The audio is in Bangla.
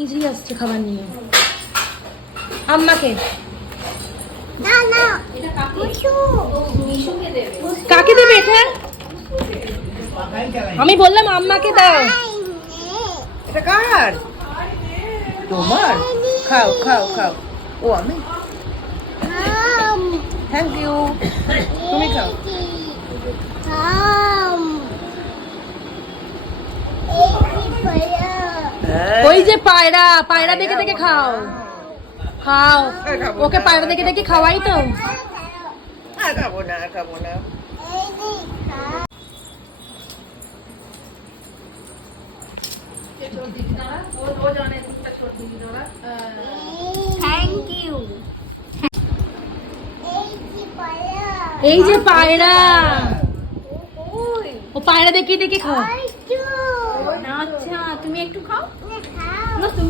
ইজি আসছে খাবার নিয়ে আম্মাকে না না কাকে দেবে এটা আমি বললাম আম্মাকে দাও এটা কার? তোমার? খাও খাও খাও। ও আমি? Thank you. তুমি খাও। ওই যে পায়রা পায়রা দেখে দেখে খাও খাও ওকে পায়রা দেখে দেখে খাওয়াই তো আর খাবো না আর খাবো না। থ্যাংক ইউ এই যে পায়রা ও পায়রা দেখে দেখে খাও আচ্ছা তুমি একটু খাও না তুমি